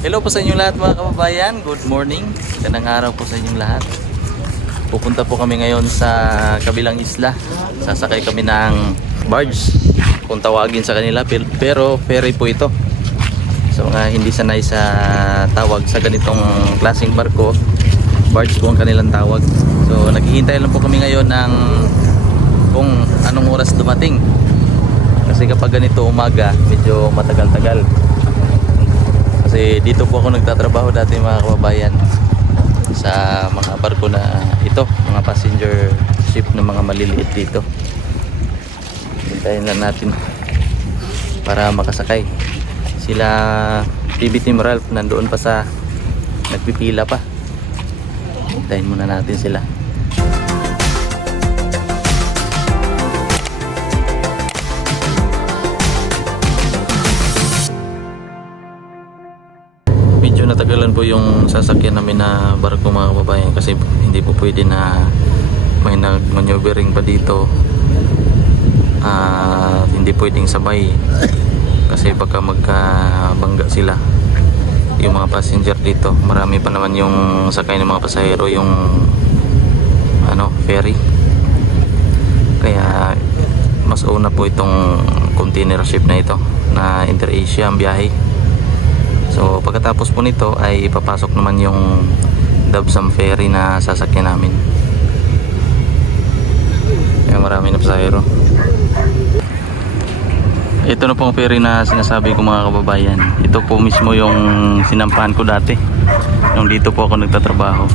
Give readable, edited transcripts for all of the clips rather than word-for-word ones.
Hello po sa inyong lahat mga kababayan. Good morning. Magandang araw po sa inyong lahat. Pupunta po kami ngayon sa kabilang isla. Sasakay kami ng barge kung tawagin sa kanila, pero ferry po ito. Sa mga hindi sanay sa tawag sa ganitong klaseng barko, barge po ang kanilang tawag. So naghihintay lang po kami ngayon ng kung anong oras dumating. Kasi kapag ganito umaga, medyo matagal-tagal. Kasi dito po ako nagtatrabaho dati mga kababayan, sa mga barko na ito, mga passenger ship na mga maliliit dito. Hintayin lang natin para makasakay. Sila PB Team Ralph nandoon pa sa nagpipila pa. Hintayin muna natin sila. Medyo natagalan po yung sasakyan namin na barko mga kababayan, kasi hindi po pwede na may nag-maneuvering pa dito. Hindi pwedeng sabay kasi baka magkabangga sila yung mga passenger dito. Marami pa naman yung sakay ng mga pasahero, yung ferry, kaya mas una po itong container ship na ito na Inter-Asia ang biyahe. So pagkatapos po nito ay ipapasok naman yung Dabsam ferry na sasakyan namin. Kaya marami na pasahero. Ito na pong ferry na sinasabi ko mga kababayan. Ito po mismo yung sinampahan ko dati nung dito po ako nagtatrabaho.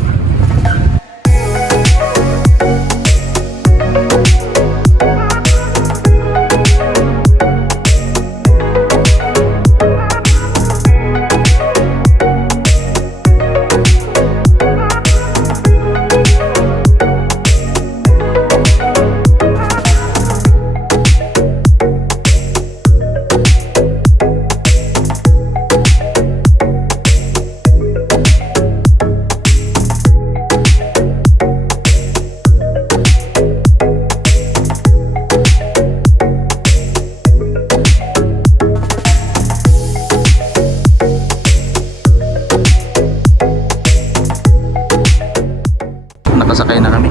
Nakasakay na kami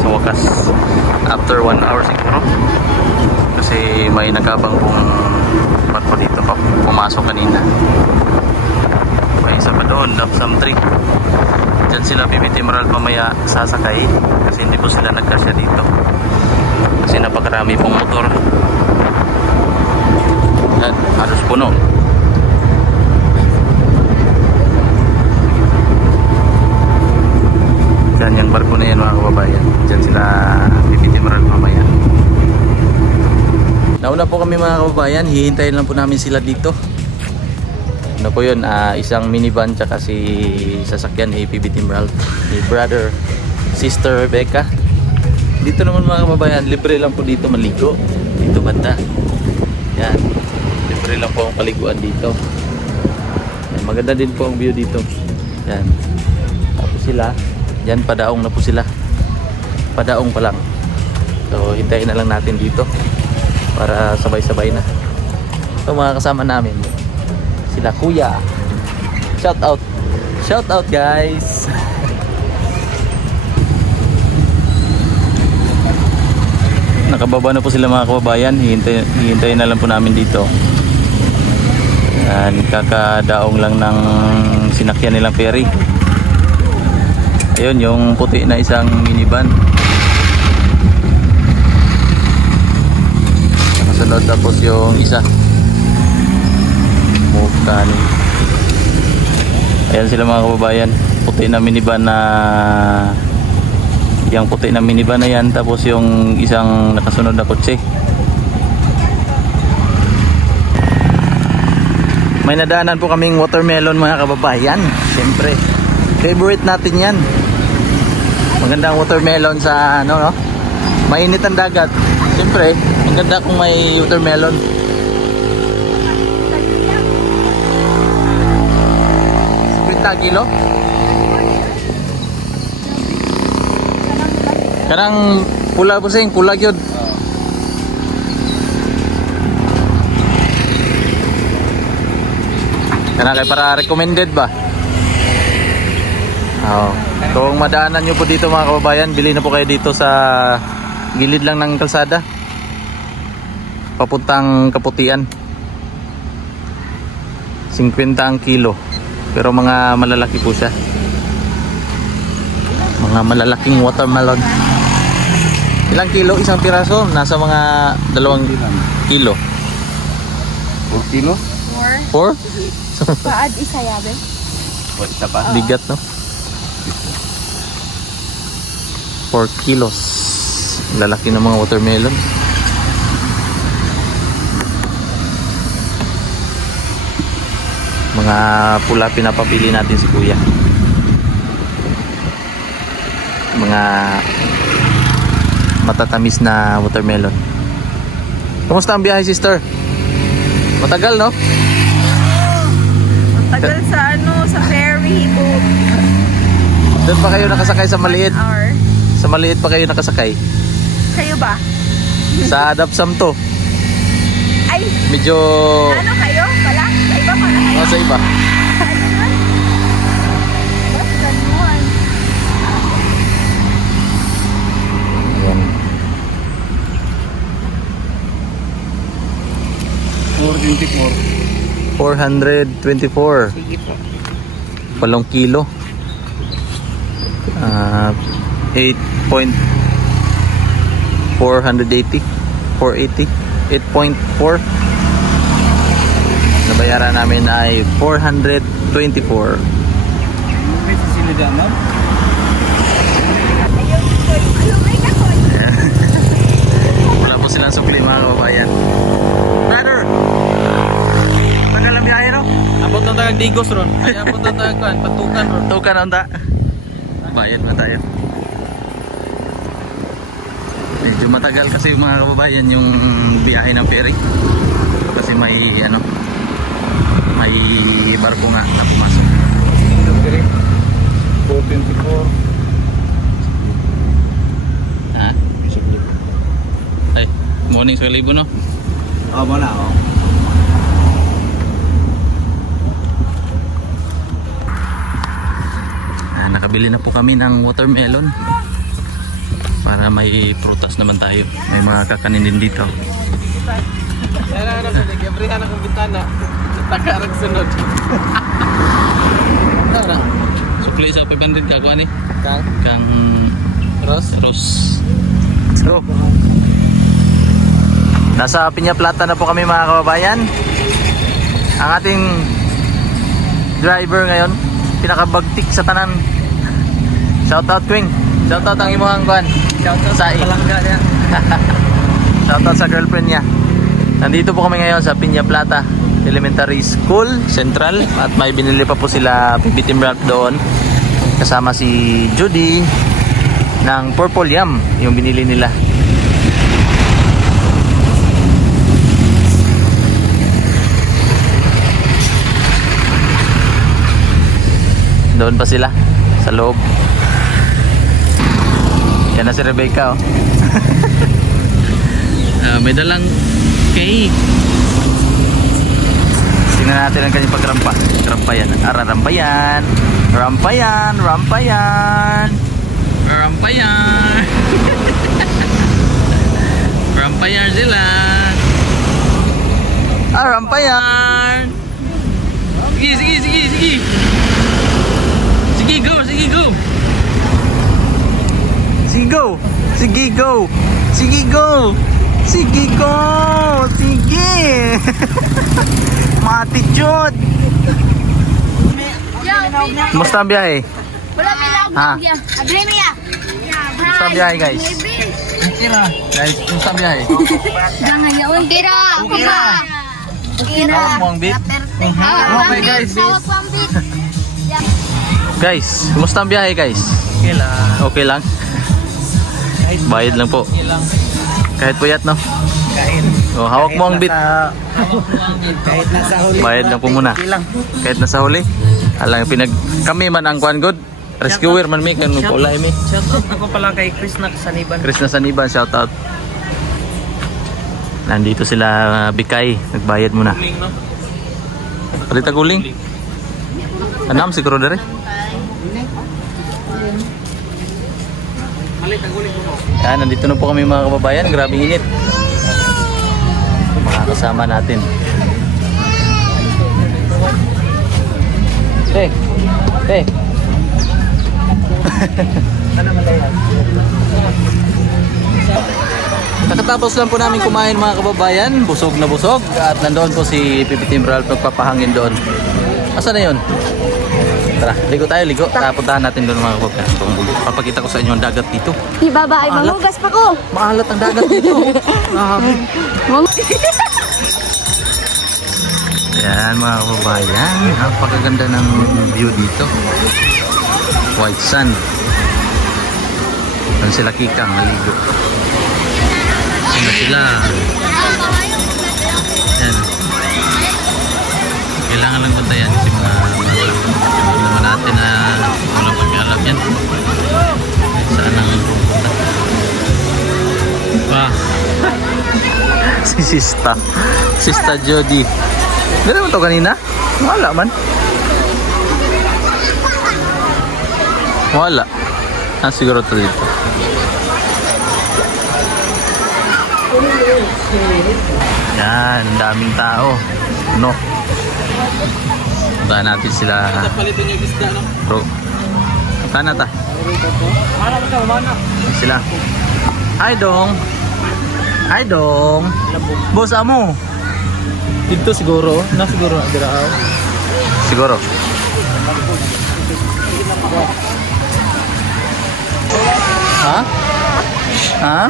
sa wakas after 1 hour siguro, kasi may nagabang pong barko dito pa pumasok kanina. May isa pa doon, Dabsam 3. Diyan sila PB Team Ralph mamaya sasakay, kasi hindi po sila nagkasya dito kasi napakarami pong motor at halos puno. Diyan yung barko na yan mga kababayan. Diyan sila PB Team Ralph mamaya. Nauna po kami mga kababayan. Hihintayin lang po namin sila dito. Ano po yun? Isang minivan tsaka si sasakyan ni PB Team Ralph, ni brother, sister Rebecca. Dito naman mga kababayan, libre lang po dito maligo. Dito banda. Yan. Libre lang po ang paliguan dito. Yan. Maganda din po ang view dito. Yan. Tapos sila yan, padaong na po sila. Padaong pa lang. So hintayin na lang natin dito para sabay-sabay na. So mga kasama namin, sila kuya. Shout out. Shout out guys. Nakababa na po sila mga kababayan. Hihintayin na lang po namin dito. Yan, kakadaong lang ng sinakyan nilang ferry. Ayun, yung puti na isang minivan. Nakasunod tapos yung isa. Mukan. Ayan sila mga kababayan. Puti na minivan na... Yung puti na minivan na yan. Tapos yung isang nakasunod na kotse. May nadaanan po kaming watermelon mga kababayan. Siyempre, favorite natin yan. Magandang watermelon sa no? Mainit ang dagat. Siyempre, maganda kung may watermelon. Kilo? Karang pula po sing, pula gyud. Kana kay para recommended ba? Oo. Kung madaanan nyo po dito mga kababayan, bili na po kayo dito sa gilid lang ng kalsada. Papuntang Kaputian. 50 ang kilo. Pero mga malalaki po siya. Mga malalaking watermelon. Ilang kilo isang piraso? Nasa mga 2 kilo. 4 kilo? 4? Paad isa yabe. Isa pa? Bigat no? 4 kilos. Lalaki ng mga watermelon. Mga pula pinapabili natin si kuya. Mga matatamis na watermelon. Kumusta ang biyahe, sister? Matagal, no? Tagal sa sa ferry ko. Doon pa kayo nakasakay sa maliit? 1 hour. Sa maliit pa kayo nakasakay? Kayo ba? Sa Adapsam to. Ay, Medyo... ano kayo? Pala? Sa iba pala kayo? Sa iba. Ano naman? Ba't ganuan? Ayan. 424. Sige po. 8 kilo. 8.480. 480. 8.4. Nabayaran namin ay 424. Wala po silang sukli mga kababayan. Brother! Tagal ang biyahe no? Abot na tayo digos ron. Ay, abot na tayo patukan ron. Tukan na unta. Bayad na tayo. Medyo matagal kasi mga kababayan yung biyahe ng ferry. Kasi may may barko nga na pumasok. 424. Ha? Ay, morning sa libo no? Oh, wala oh. Nakabili na po kami ng watermelon para may prutas naman tayo. May mga kakanin din dito. Kaya na nag-everyhan akong bintana. Takarag sunod. Sukli sa 500 ka kuha ni? Kang Ross? Let's go. Nasa Piña Plata na po kami mga kababayan. Ang ating driver ngayon, pinakabagtik sa tanan. Shoutout Queen. Shoutout ang imong kuan. Shoutout sa palangga niya. Shoutout sa girlfriend niya. Nandito po kami ngayon sa Piña Plata Elementary School Central at may binili pa po sila PB Team Ralph doon. Kasama si Judy ng Purple Yam yung binili nila. Doon pa sila sa loob. Yan na si Rebecca oh. May dalang cake. Tingnan natin ang kanyang pagrampa. Rampayan. Rampayan. Rampayan. Rampayan. Rampayan. Rampayan sila. Rampayan. Sige, sige, sige, sige. Sige, go, sige, go. Sige, go. Sige, go. Sige, go. Sige, go. Sige. Matitude. Kumusta ang biyahe? Wala may Ha? lagog ya. Adre mo ya. Kumusta ang biyahe, guys? Kira. Guys, kumusta ang biyahe? Jangan ya. Kira. Kira. Hawak mo ang beat. Okay, guys. Guys, kumusta ang biyahe, guys? Okay lang. Okay lang? Bayad lang po. Okay lang. Kahit puyat, no? Kahit. Oh, hawak mo ang beat. Kahit nasa huli. Bayad lang po muna. Okay lang. Kahit nasa huli. Alang kami man ang kuan good. Rescuer man mi kan pula mi. Shoutout ako pala kay Chris na Saniban. Chris na Saniban, shout out. Nandito sila Bikay, nagbayad muna. Guling, no? Palita guling. Anam siguro dere. Yan, nandito na po kami mga kababayan. Grabing init. Mga kasama natin. Hey. Nakatapos lang po namin kumain mga kababayan. Busog na busog. At nandoon po si Pipi Team Ralph nagpapahangin doon. Asa na yun? Tara, ligo tayo, ligo. Puntahan natin doon mga kababayan. Papakita ko sa inyo ang dagat dito. Ibaba ay Maalat. mamugas pa ko. Maalat ang dagat dito. Grabe. Yan mga kababayan. Napakaganda ng view dito. White sand. Doon sila Kikang maligo. Sino sila? Yan. Kailangan lang bantayan kasi mga naman natin na walang pag-alam yan. Saan ang pupunta? Wah. Si Sista Jody. Hindi naman ito kanina? Wala man. Wala. Siguro ito dito. Yan, ang daming tao. No. Puntahan natin sila. Palitin yung isda, no? Bro. Sana ta. Sila. Ay dong. Boss amo. Dito siguro. Siguro. Diraaw. Siguro. Ha?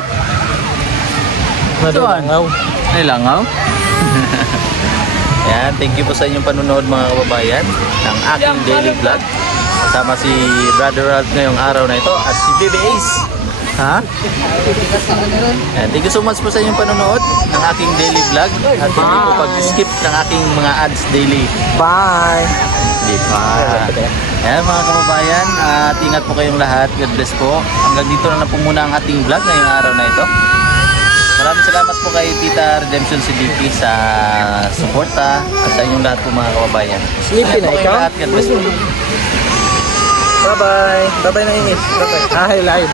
Nadangaw. Ay langaw? Yan, thank you po sa inyong panunood mga kababayan ng aking daily vlog. Kasama si Brother Ralph ngayong araw na ito at si Baby Ace. Ha? Yan, thank you so much po sa inyong panunood ng aking daily vlog at hindi po pag-skip ng aking mga ads daily. Bye! Di pa. Yan mga kababayan, at ingat po kayong lahat. God bless po. Hanggang dito na po muna ang ating vlog ngayong araw na ito. Maraming salamat po kay Tita Redemption Siddiqui sa suporta at sa inyong lahat po mga kababayan. Sleepy na Ingat po kayong ikaw? lahat. God bless po. Bye-bye! Bye-bye na init. Bye-bye. Hi, live!